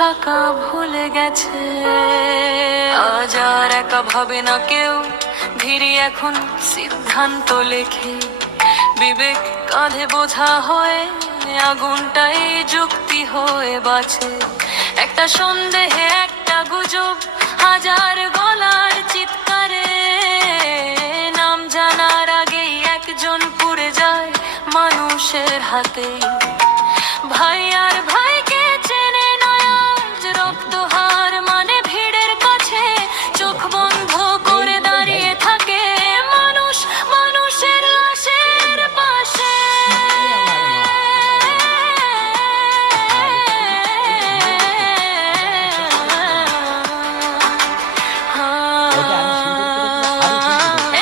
থাকা ভুলে গেছে। আজ আর একা ভাবে না কেউ, ধীরে এখন সিদ্ধান্ত লেখে। বিবেক কাঁধে বোঝা হয়ে আগুনটাই যুক্তি হয়ে বাঁচে। একটা সন্দেহে একটা গুজব, হাজার গলার চিৎকারে। নাম জানার আগেই একজন পুড়ে যায় মানুষের হাতে। ভাই আর ভাইকে চেনে না আজ, রক্ত হার মানে ভিড়ের কাছে। চোখ বন্ধ করে দাঁড়িয়ে থাকে মানুষ মানুষের লাশের পাশে।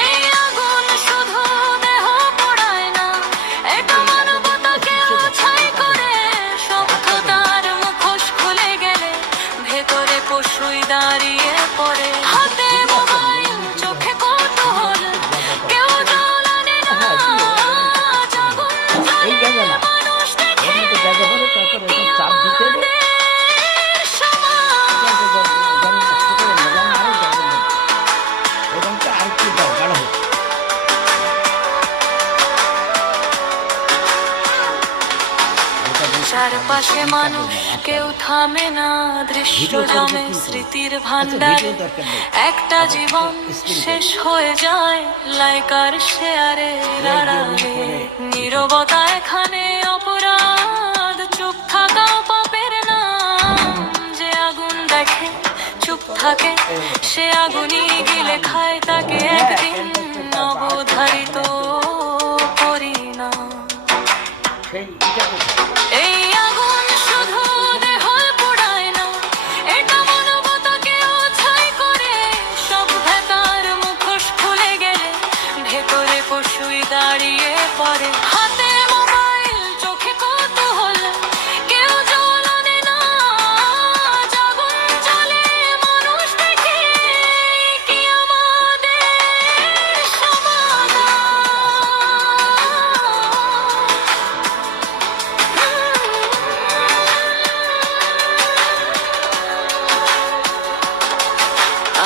এই আগুন শুধু দেহ পোড়ায় না, এটা মানবতাকেও ছাই করে। সভ্যতার মুখোশ খুলে গেলে ভেতরে পশুই দাঁড়িয়ে পড়ে। হাতে মোবাইল, চোখে কৌতূহল, কেউ জ্বালানে না। আগুন জ্বলে মানুষ দেখে কি আমাদের চারপাশে মানুষ, কেউ থামে না। দৃশ্য জমে স্মৃতির ভান্ডারে। একটা জীবন শেষ হয়ে যায় লাইকার শেয়ারের আড়ালে। নীরবতা এখানে অপরাধ, চুপ থাকাও পাপের নাম। যে আগুন দেখে চুপ থাকে, সে আগুনই গিলে খায় তাকে একদিন অবধারিত পরিণাম। এই আগুন শুধু দেহ পোড়ায় না, এটা মানবতাকেও ছাই করে। সভ্যতার মুখোশ খুলে গেলে ভেতরে পশুই দাঁড়িয়ে পড়ে। হাতে মোবাইল, চোখে কৌতূহল, কেউ জ্বালানে না। আগুন জ্বলে মানুষ দেখে কি আমাদের সমাধান।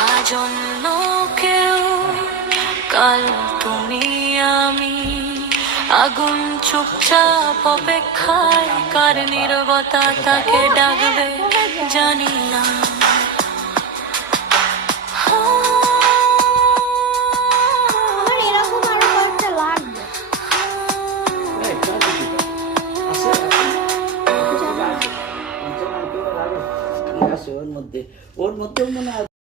আজ অন্য কেউ, কাল তুমি আমি। আগুন চুপচাপ অপেক্ষায়, কার নীরবতা তাকে ডাকবে জানি না। আমার এরকম আরো কয়েকটা লাগবে। ওর মধ্যে মনে হয়